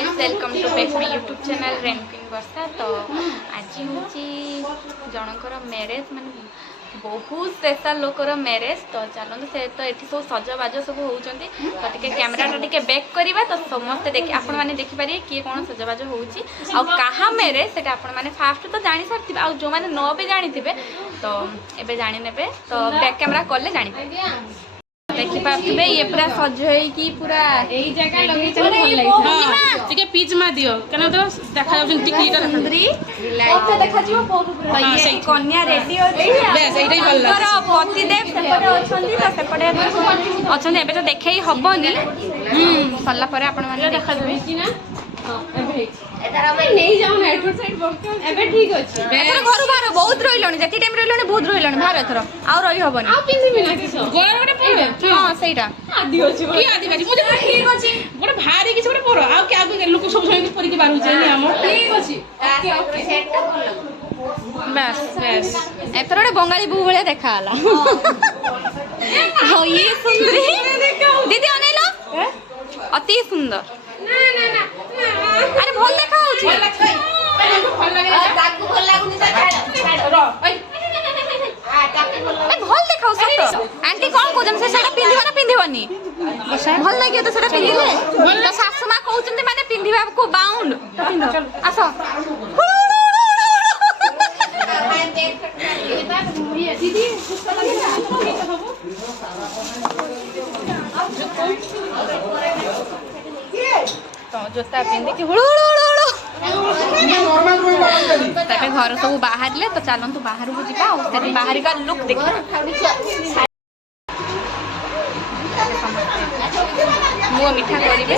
Welcome to back my YouTube channel रेनकिंग वर्षा। तो आज हूँ जनकर मैरेज माने बहुत स्पेशल लोकर मैरेज। तो चलते से तो ये सब सजबाज सब होती तो टे कैमेराटा टे बैक करवा तो समस्ते देख आपण मैंने देखिपारे किए कौन सजबाज होहा मैरेज से आपण मैंने फास्ट तो जानी सारी आ जो मैंने न भी जानी थे तो एबे जानी नेबे तो बैक कैमेरा कले जानी देखिपे ये पूरा सज होई पूरा एई जगह लगे ଟିକେ ପିଚ୍ ମା ଦିଅ କେନ ତ ଦେଖା ଯାଉଛନ୍ତି ଟିକିଟା ସୁନ୍ଦରୀ ଓକେ ଦେଖା ଯିବ ପୁରା ये कन्या रेडी अछि बेस एइटा ही भल लागै पति देव सेपटे अछंती तो सेपटे अछंती एबे तो देखै हबनी सल्ला परे आपण माने देखा देबै कि ना एबे एतार हम नहीं जाऊ ना एटू साइड बक्का एबे ठीक अछि एतर घर बाहर बहुत रहिलनी जति टाइम रहिलनी बहुत रहिलनी बाहर एतर आ रहि हबनी आ पिंदी ना किस गोर गोटे परे हां सेटा आदि अछि की आदि बाजी मुझे ठीक अछि गोटे भारी किछ गोटे परो आ के आगु लोक सब सही परी के बारू छै हम ठीक अछि ओके ओके सेटटा भल लागो बस बस एतर रे बंगाली बू भले देखा आला हां ये सुंदरी दीदी अनेलो अति सुंदर ना ना ना अरे भल देखा होछि भल लागे ताकू भल लागुनी छाड़ रो ओइ आ ताकू भल लागे भल देखाओ सत आंटी कोन कोजन से सेटा पिंधिबा ना पिंधिबनी भल लागे तो सेटा पिंधिले तो सासु मा कहउचंती माने पिंधिबा को बाउंड पिंधो आसो दीदी तो जोता पिंधि कि हुळु हुळु हुळु तबे घर सब बाहर ले तो चलंतु बाहर को जिबा और से बाहर का लुक देखिबा मु मीठा करिबे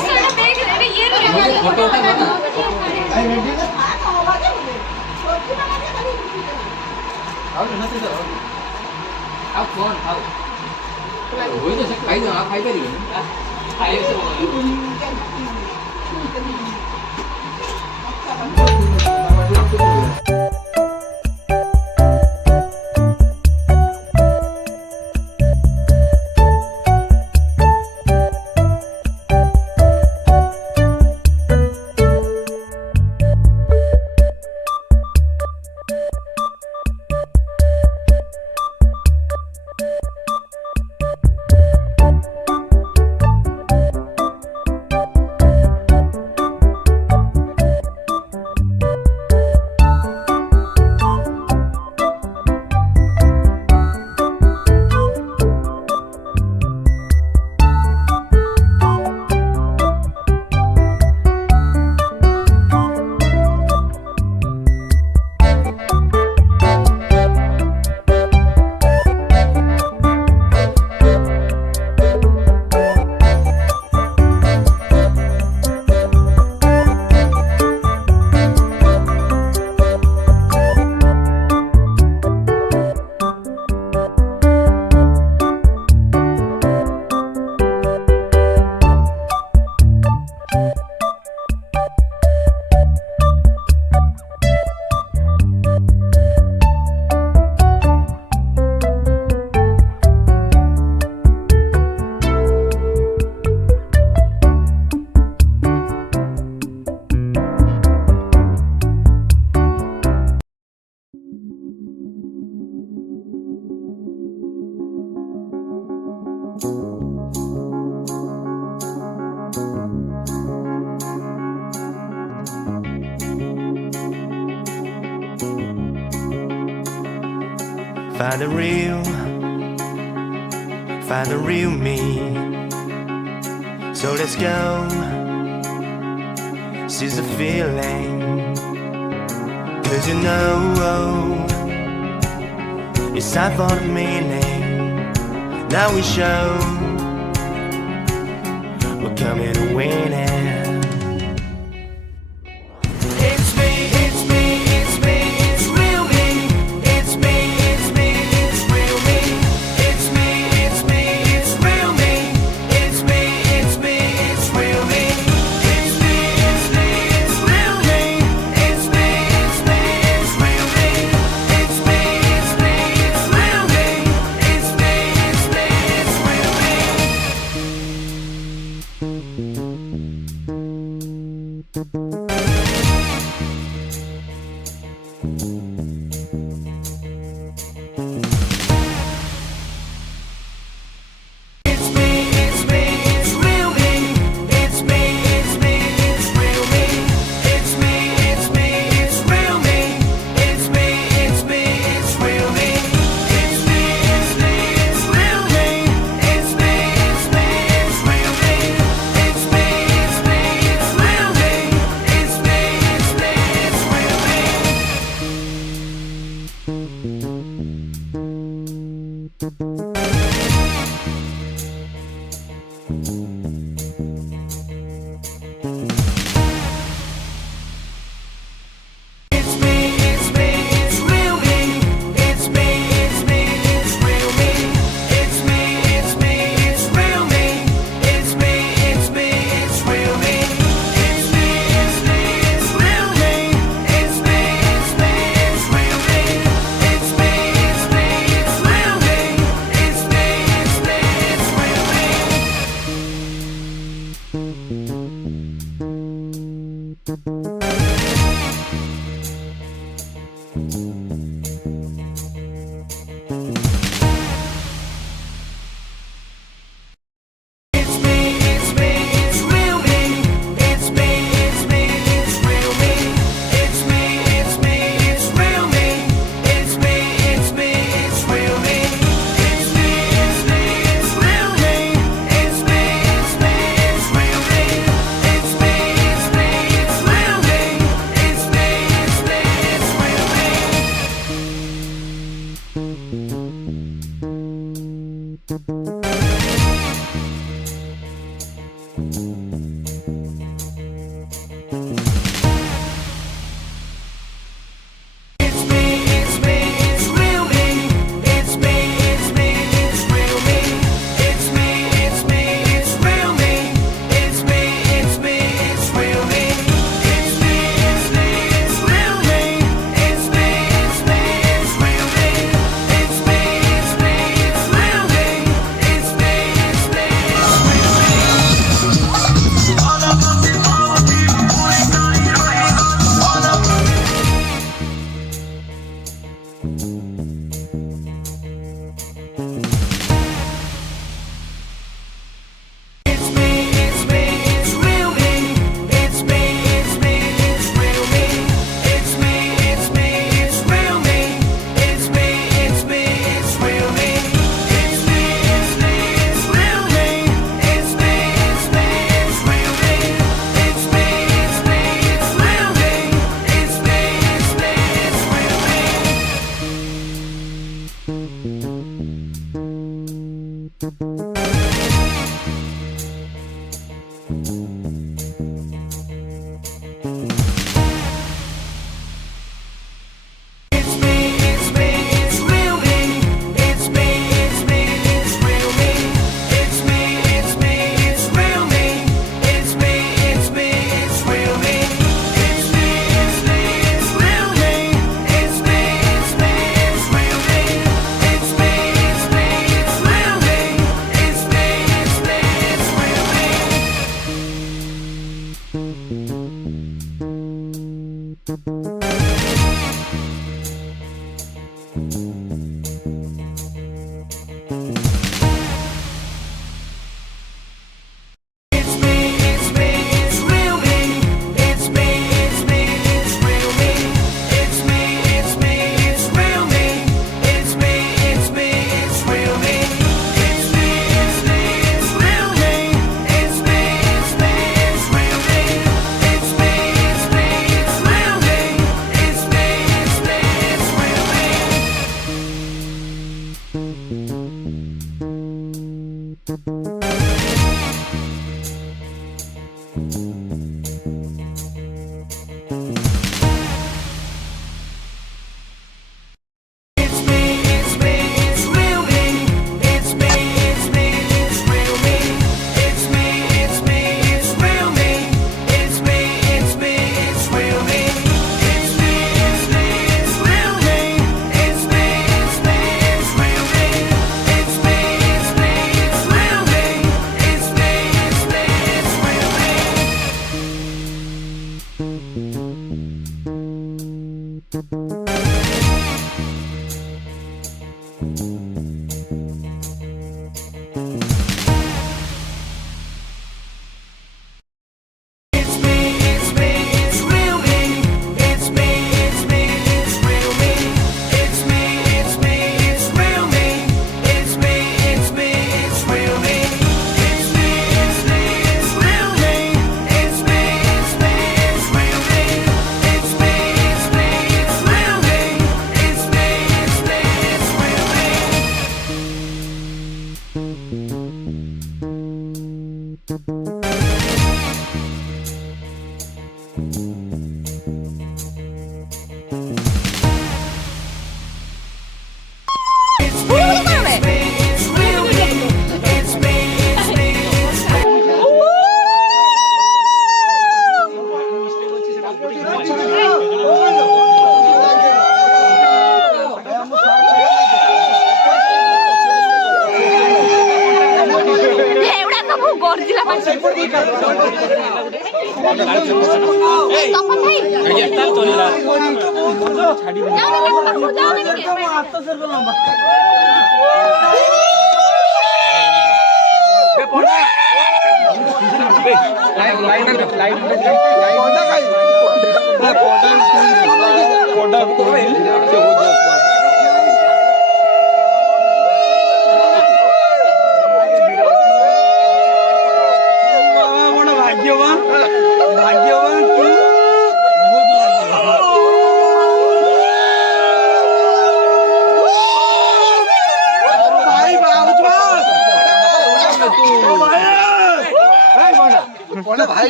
अरे ये फोटो आओ ना तो आओ कौन आओ होई तो से खाई दो आप खाई करिए खाई से Find the real me. So let's go. Seize the feeling. 'Cause you know it's time for the meaning. Now we show we're coming to win it.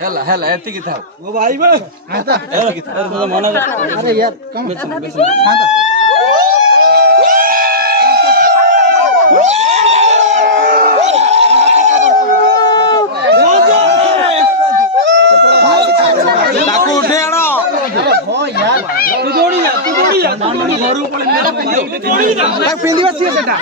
हेला हेला एतिकी था वो भाई बा एतिकी था अरे यार कम ताकू उठे आनो हो यार तू जोड़ी जा घरू पळे जोड़ी जा पिंदी बसी सेटा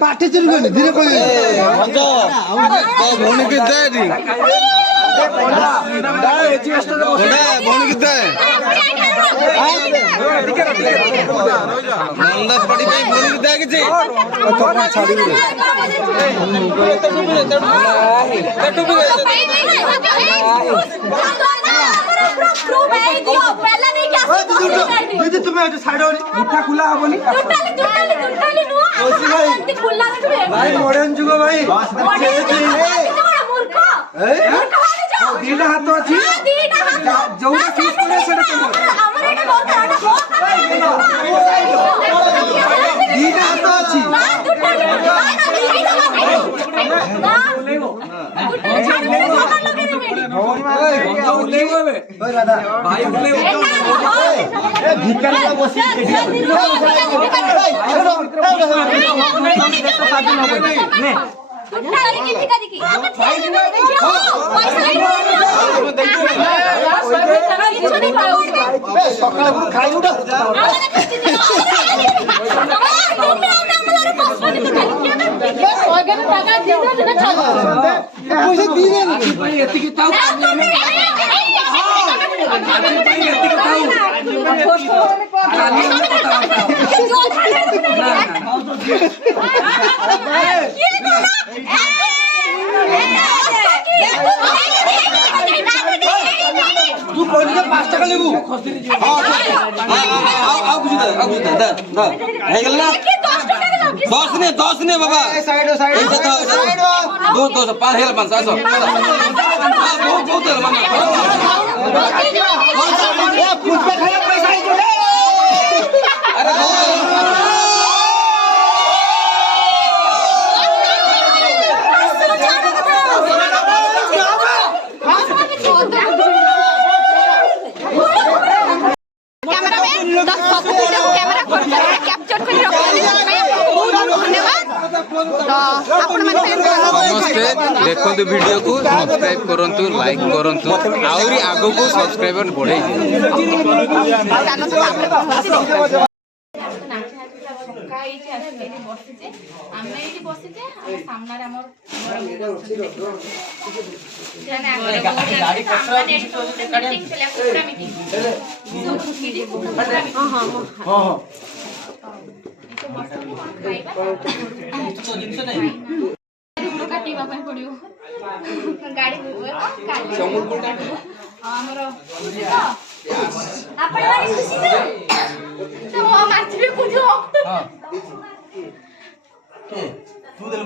पाठी चल गए धीरे कोई मंजो भौणी कितना है दी भौणी कितना है नंदस पड़ी भाई भौणी कितना है किसी तो छाड़ी दे तुम्हें साइड मुठा खुला हबनी भाई मॉडर्न जुग भाई दीटा हाथ अच्छी जोड़ा फीस पड़े सेटा तुम दीटा हाथ अच्छी भाई भिखारी का बसी खाई उठा पैसे दी तू कोन के 5 টাকা लेबू आओ बुझी दे हे गेल ना 10 ने बाबा साइड दो 5 हेल 5 ऐसा बहुत मन पुष्पा खाया पैसा ही जोड़े अरे ସମସ୍ତେ ଦେଖନ୍ତୁ ଭିଡ଼ିଓକୁ ସବସ୍କ୍ରାଇବ୍ କରନ୍ତୁ ଲାଇକ୍ କରନ୍ତୁ ଆହୁରି ଆଗକୁ ସବସ୍କ୍ରାଇବର ବଢ଼େଇ काटिबा ପାଇଁ ପଡିବ ଗାଡି ଆମର ଖୁସି ତ ଆପଣ ମାନେ ଖୁସି ତ ମୁଁ ମାରଥିବି କୁજો ହଁ କେ ତୁ ଦେଲ